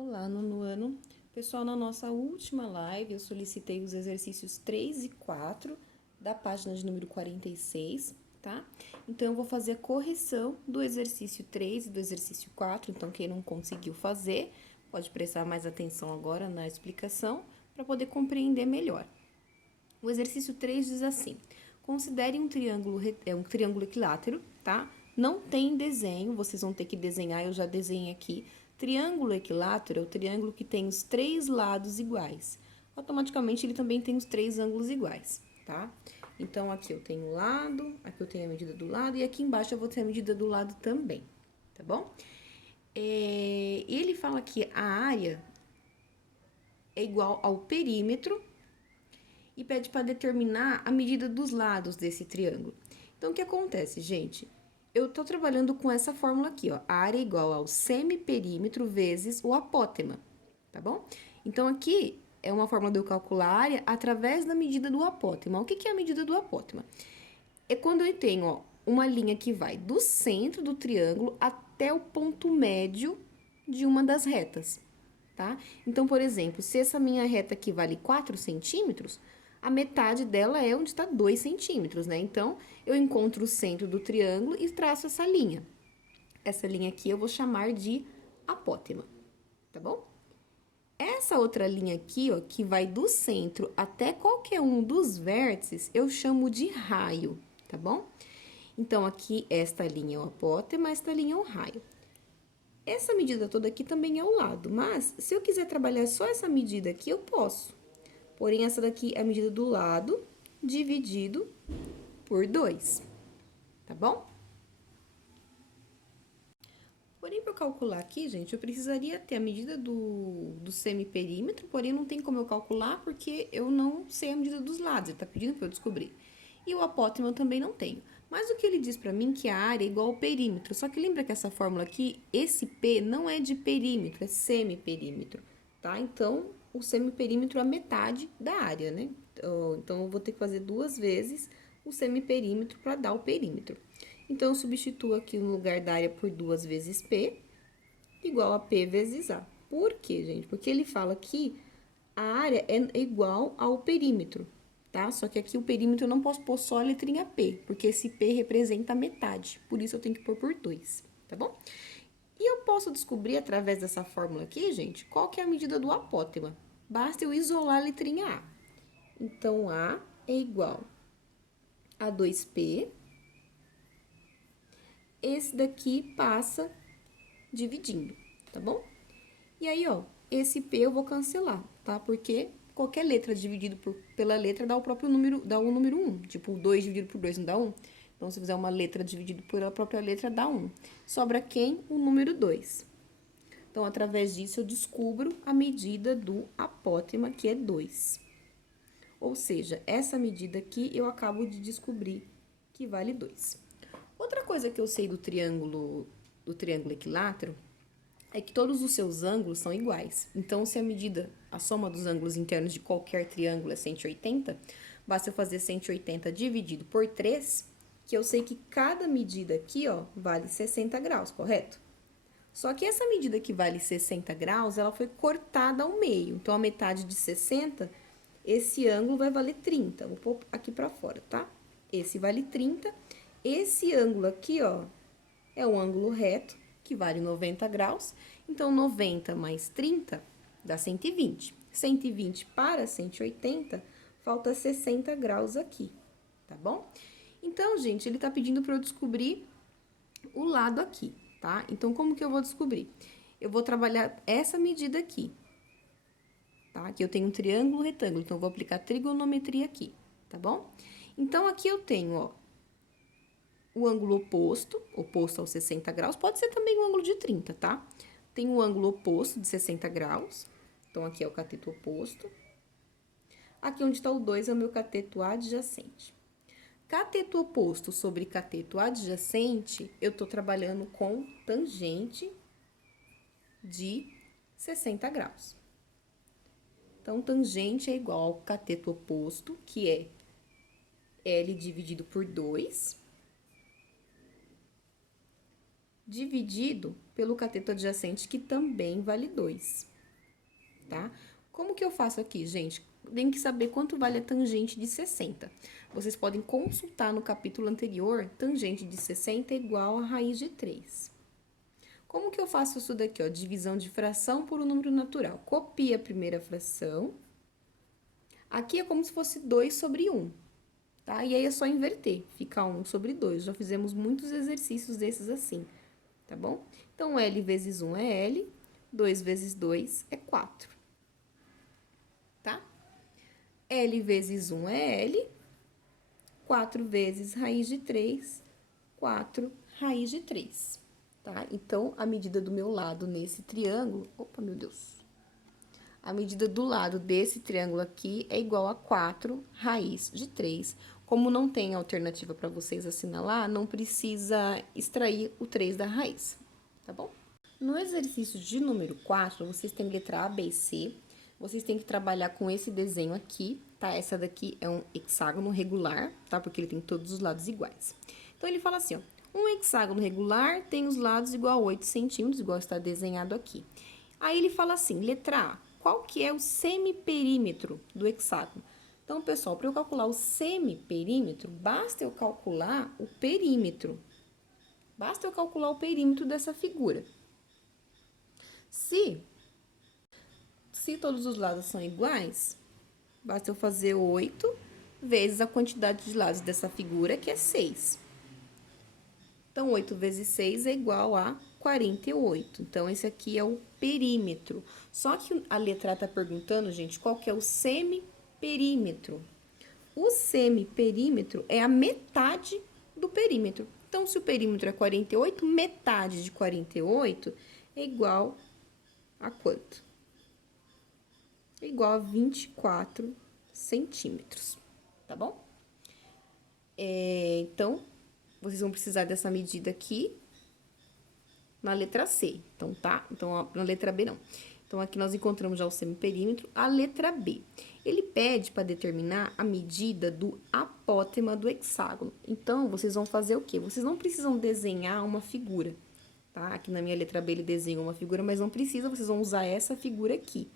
Olá, nono ano. Pessoal, na nossa última live eu solicitei os exercícios 3 e 4 da página de número 46, tá? Então, eu vou fazer a correção do exercício 3 e do exercício 4. Então, quem não conseguiu fazer, pode prestar mais atenção agora na explicação para poder compreender melhor. O exercício 3 diz assim: considere um triângulo equilátero, tá? Não tem desenho, vocês vão ter que desenhar, eu já desenhei aqui. Triângulo equilátero é o triângulo que tem os três lados iguais. Automaticamente, ele também tem os três ângulos iguais, tá? Então, aqui eu tenho o lado, aqui eu tenho a medida do lado, e aqui embaixo eu vou ter a medida do lado também, tá bom? Ele fala que a área é igual ao perímetro e pede para determinar a medida dos lados desse triângulo. Então, o que acontece, gente? Eu tô trabalhando com essa fórmula aqui, ó. A área é igual ao semiperímetro vezes o apótema, tá bom? Então, aqui é uma fórmula de eu calcular a área através da medida do apótema. O que é a medida do apótema? É quando eu tenho, ó, uma linha que vai do centro do triângulo até o ponto médio de uma das retas, tá? Então, por exemplo, se essa minha reta aqui vale 4 centímetros, a metade dela é onde está 2 centímetros, né? Então, eu encontro o centro do triângulo e traço essa linha. Essa linha aqui eu vou chamar de apótema, tá bom? Essa outra linha aqui, ó, que vai do centro até qualquer um dos vértices, eu chamo de raio, tá bom? Então, aqui, esta linha é o apótema, esta linha é o raio. Essa medida toda aqui também é o lado, mas se eu quiser trabalhar só essa medida aqui, eu posso. Porém, essa daqui é a medida do lado dividido por 2, tá bom? Porém, para eu calcular aqui, gente, eu precisaria ter a medida do semiperímetro, porém não tem como eu calcular porque eu não sei a medida dos lados, ele tá pedindo para eu descobrir. E o apótema eu também não tenho. Mas o que ele diz para mim que a área é igual ao perímetro. Só que lembra que essa fórmula aqui, esse P não é de perímetro, é semiperímetro, tá? Então, o semiperímetro é a metade da área, né? Então, eu vou ter que fazer 2 vezes o semiperímetro para dar o perímetro. Então, eu substituo aqui no lugar da área por 2 vezes P, igual a P vezes A. Por quê, gente? Porque ele fala que a área é igual ao perímetro, tá? Só que aqui o perímetro eu não posso pôr só a letrinha P, porque esse P representa a metade. Por isso, eu tenho que pôr por 2, tá bom? E eu posso descobrir, através dessa fórmula aqui, gente, qual que é a medida do apótema. Basta eu isolar a letrinha A. Então, A é igual a 2P. Esse daqui passa dividindo, tá bom? E aí, ó, esse P eu vou cancelar, tá? Porque qualquer letra dividido pela letra dá o próprio número, dá o número 1. Tipo, 2 dividido por 2 não dá 1? Então, se fizer uma letra dividido pela própria letra, dá 1. Sobra quem? O número 2. Então, através disso, eu descubro a medida do apótema, que é 2. Ou seja, essa medida aqui eu acabo de descobrir que vale 2. Outra coisa que eu sei do triângulo equilátero é que todos os seus ângulos são iguais. Então, se a soma dos ângulos internos de qualquer triângulo é 180, basta eu fazer 180 dividido por 3, que eu sei que cada medida aqui, ó, vale 60 graus, correto? Só que essa medida que vale 60 graus, ela foi cortada ao meio. Então, a metade de 60, esse ângulo vai valer 30. Vou pôr aqui pra fora, tá? Esse vale 30. Esse ângulo aqui, ó, é um ângulo reto, que vale 90 graus. Então, 90 mais 30 dá 120. 120 para 180, falta 60 graus aqui, tá bom? Então, gente, ele tá pedindo para eu descobrir o lado aqui, tá? Então, como que eu vou descobrir? Eu vou trabalhar essa medida aqui, tá? Aqui eu tenho um triângulo retângulo, então eu vou aplicar trigonometria aqui, tá bom? Então, aqui eu tenho, ó, o ângulo oposto aos 60 graus, pode ser também o ângulo de 30, tá? Tem o ângulo oposto de 60 graus, então aqui é o cateto oposto. Aqui onde está o 2 é o meu cateto adjacente. Cateto oposto sobre cateto adjacente, eu tô trabalhando com tangente de 60 graus. Então, tangente é igual ao cateto oposto, que é L dividido por 2, dividido pelo cateto adjacente, que também vale 2. tá? Como que eu faço aqui, gente? Tem que saber quanto vale a tangente de 60. Vocês podem consultar no capítulo anterior, tangente de 60 é igual a raiz de 3. Como que eu faço isso daqui, ó? Divisão de fração por um número natural. Copia a primeira fração. Aqui é como se fosse 2 sobre 1, tá? E aí é só inverter, fica 1 sobre 2. Já fizemos muitos exercícios desses assim, tá bom? Então, L vezes 1 é L, 2 vezes 2 é 4, tá? L vezes 1 é L, 4 vezes raiz de 3, 4 raiz de 3, tá? Então, a medida do meu lado nesse triângulo... Opa, meu Deus! A medida do lado desse triângulo aqui é igual a 4 raiz de 3. Como não tem alternativa para vocês assinalar, não precisa extrair o 3 da raiz, tá bom? No exercício de número 4, vocês têm letra A, B e C. Vocês têm que trabalhar com esse desenho aqui, tá? Essa daqui é um hexágono regular, tá? Porque ele tem todos os lados iguais. Então, ele fala assim, ó. Um hexágono regular tem os lados igual a 8 centímetros, igual está desenhado aqui. Aí, ele fala assim, letra A, qual que é o semiperímetro do hexágono? Então, pessoal, para eu calcular o semiperímetro, basta eu calcular o perímetro. Basta eu calcular o perímetro dessa figura. Se todos os lados são iguais, basta eu fazer 8 vezes a quantidade de lados dessa figura, que é 6. Então, 8 vezes 6 é igual a 48. Então, esse aqui é o perímetro. Só que a letra A tá perguntando, gente, qual que é o semiperímetro. O semiperímetro é a metade do perímetro. Então, se o perímetro é 48, metade de 48 é igual a quanto? É igual a 24 centímetros, tá bom? Então, vocês vão precisar dessa medida aqui na letra C, então, tá? Então, na letra B, não. Então, aqui nós encontramos já o semiperímetro. A letra B, ele pede para determinar a medida do apótema do hexágono. Então, vocês vão fazer o quê? Vocês não precisam desenhar uma figura, tá? Aqui na minha letra B ele desenha uma figura, mas não precisa, vocês vão usar essa figura aqui,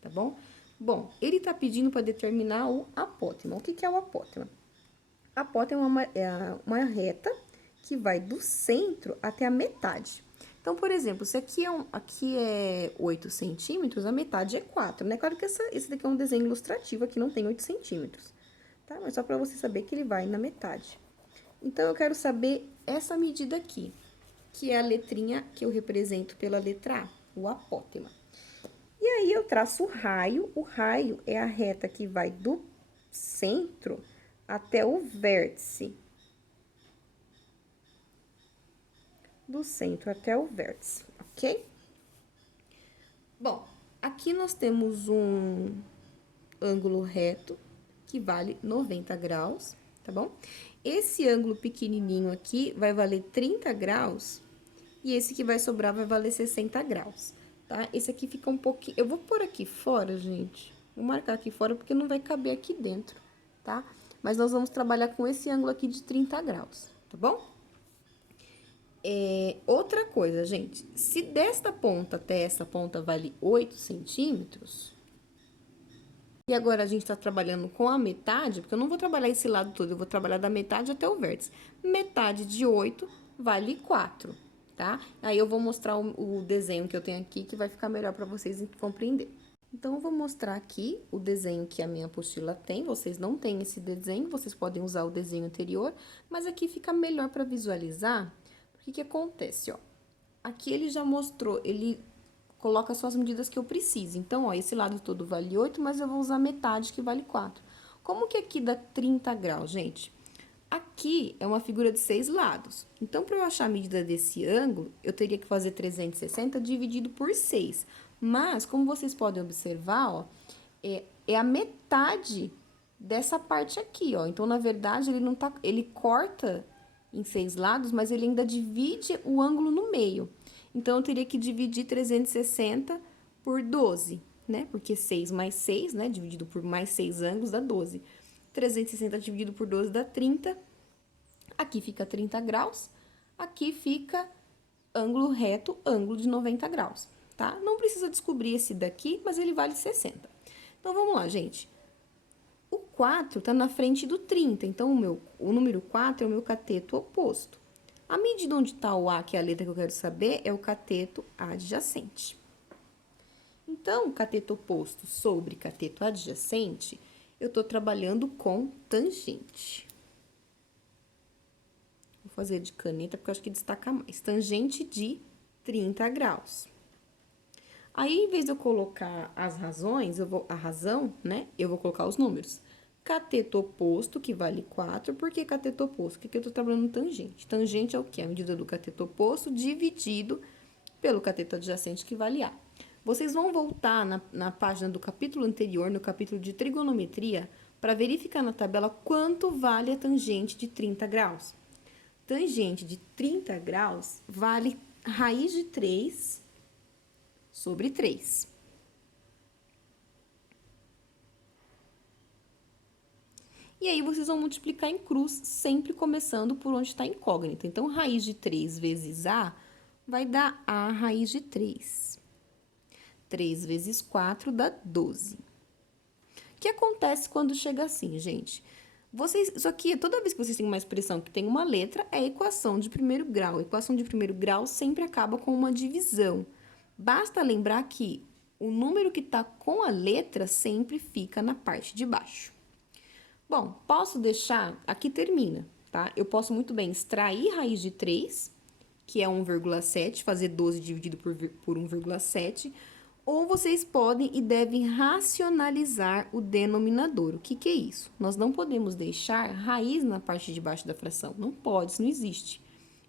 tá bom? Bom, ele tá pedindo para determinar o apótema. O que que é o apótema? Apótema é uma reta que vai do centro até a metade. Então, por exemplo, se aqui é 8 centímetros, a metade é 4, né? Claro que esse daqui é um desenho ilustrativo, aqui não tem 8 centímetros, tá? Mas só para você saber que ele vai na metade. Então, eu quero saber essa medida aqui, que é a letrinha que eu represento pela letra A, o apótema. E aí, eu traço o raio é a reta que vai do centro até o vértice. Do centro até o vértice, ok? Bom, aqui nós temos um ângulo reto que vale 90 graus, tá bom? Esse ângulo pequenininho aqui vai valer 30 graus e esse que vai sobrar vai valer 60 graus, tá? Esse aqui fica um pouquinho... Eu vou pôr aqui fora, gente. Vou marcar aqui fora porque não vai caber aqui dentro, tá? Mas nós vamos trabalhar com esse ângulo aqui de 30 graus, tá bom? Outra coisa, gente, se desta ponta até essa ponta vale 8 centímetros, e agora a gente tá trabalhando com a metade, porque eu não vou trabalhar esse lado todo, eu vou trabalhar da metade até o vértice. Metade de 8 vale 4, tá? Aí eu vou mostrar o desenho que eu tenho aqui, que vai ficar melhor para vocês compreender. Então, eu vou mostrar aqui o desenho que a minha apostila tem. Vocês não têm esse desenho, vocês podem usar o desenho anterior, mas aqui fica melhor para visualizar. O que que acontece, ó? Aqui ele já mostrou, ele coloca só as medidas que eu preciso. Então, ó, esse lado todo vale 8, mas eu vou usar metade, que vale 4. Como que aqui dá 30 graus, gente? Aqui é uma figura de 6 lados. Então, para eu achar a medida desse ângulo, eu teria que fazer 360 dividido por 6. Mas, como vocês podem observar, ó, é a metade dessa parte aqui, ó. Então, na verdade, ele corta em 6 lados, mas ele ainda divide o ângulo no meio. Então, eu teria que dividir 360 por 12, né? Porque 6 mais 6, né? Dividido por mais 6 ângulos dá 12. 360 dividido por 12 dá 30. Aqui fica 30 graus. Aqui fica ângulo reto, ângulo de 90 graus. tá? Não precisa descobrir esse daqui, mas ele vale 60. Então, vamos lá, gente. O 4 tá na frente do 30, então o número 4 é o meu cateto oposto. A medida onde está o A, que é a letra que eu quero saber, é o cateto adjacente. Então, cateto oposto sobre cateto adjacente, eu estou trabalhando com tangente. Vou fazer de caneta, porque eu acho que destaca mais. Tangente de 30 graus. Aí, em vez de eu colocar as razões, a razão, né? Eu vou colocar os números. Cateto oposto, que vale 4. Por que cateto oposto? Porque eu estou trabalhando tangente. Tangente é o quê? A medida do cateto oposto dividido pelo cateto adjacente, que vale A. Vocês vão voltar na página do capítulo anterior, no capítulo de trigonometria, para verificar na tabela quanto vale a tangente de 30 graus. Tangente de 30 graus vale raiz de 3 sobre 3. E aí, vocês vão multiplicar em cruz, sempre começando por onde está incógnita. Então, raiz de 3 vezes A vai dar A raiz de 3. 3 vezes 4 dá 12. O que acontece quando chega assim, gente? Isso aqui, toda vez que vocês têm uma expressão que tem uma letra, é equação de primeiro grau. A equação de primeiro grau sempre acaba com uma divisão. Basta lembrar que o número que está com a letra sempre fica na parte de baixo. Bom, posso deixar... Aqui termina, tá? Eu posso muito bem extrair raiz de 3, que é 1,7, fazer 12 dividido por 1,7, ou vocês podem e devem racionalizar o denominador. O que é isso? Nós não podemos deixar raiz na parte de baixo da fração. Não pode, isso não existe.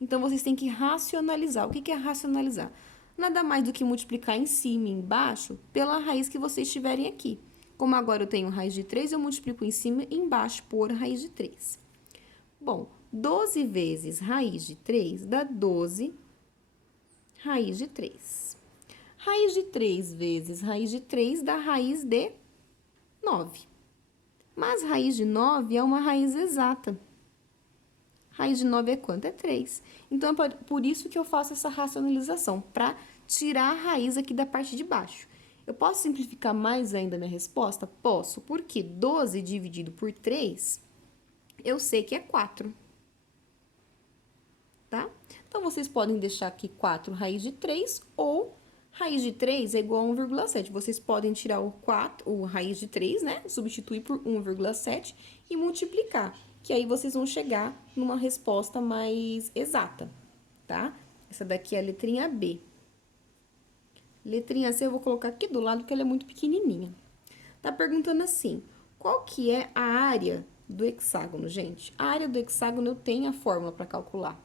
Então, vocês têm que racionalizar. O que é racionalizar? Nada mais do que multiplicar em cima e embaixo pela raiz que vocês tiverem aqui. Como agora eu tenho raiz de 3, eu multiplico em cima e embaixo por raiz de 3. Bom, 12 vezes raiz de 3 dá 12 raiz de 3. Raiz de 3 vezes raiz de 3 dá raiz de 9. Mas raiz de 9 é uma raiz exata. Raiz de 9 é quanto? É 3. Então, é por isso que eu faço essa racionalização, para tirar a raiz aqui da parte de baixo. Eu posso simplificar mais ainda a minha resposta? Posso, porque 12 dividido por 3, eu sei que é 4. Tá? Então, vocês podem deixar aqui 4 raiz de 3 ou raiz de 3 é igual a 1,7. Vocês podem tirar o raiz de 3, né? Substituir por 1,7 e multiplicar. Que aí vocês vão chegar numa resposta mais exata, tá? Essa daqui é a letrinha B. Letrinha C eu vou colocar aqui do lado, porque ela é muito pequenininha. Tá perguntando assim, qual que é a área do hexágono, gente? A área do hexágono eu tenho a fórmula para calcular.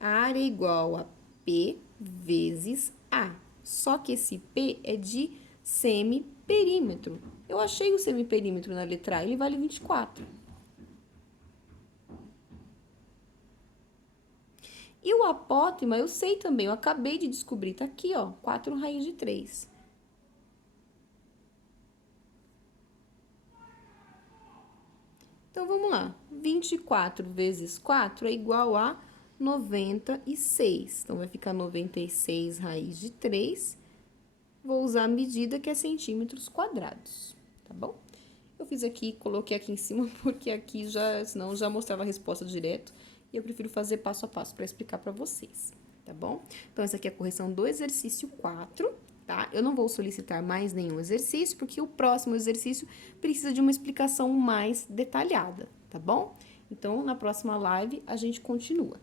A área é igual a P vezes A. Só que esse P é de semiperímetro. Eu achei o semiperímetro na letra A, ele vale 24. E o apótema, eu sei também, eu acabei de descobrir, tá aqui, ó, 4 raiz de 3. Então, vamos lá. 24 vezes 4 é igual a 96. Então, vai ficar 96 raiz de 3. Vou usar a medida que é centímetros quadrados, tá bom? Eu fiz aqui, coloquei aqui em cima, porque aqui senão já mostrava a resposta direto. E eu prefiro fazer passo a passo para explicar para vocês, tá bom? Então, essa aqui é a correção do exercício 4, tá? Eu não vou solicitar mais nenhum exercício, porque o próximo exercício precisa de uma explicação mais detalhada, tá bom? Então, na próxima live, a gente continua.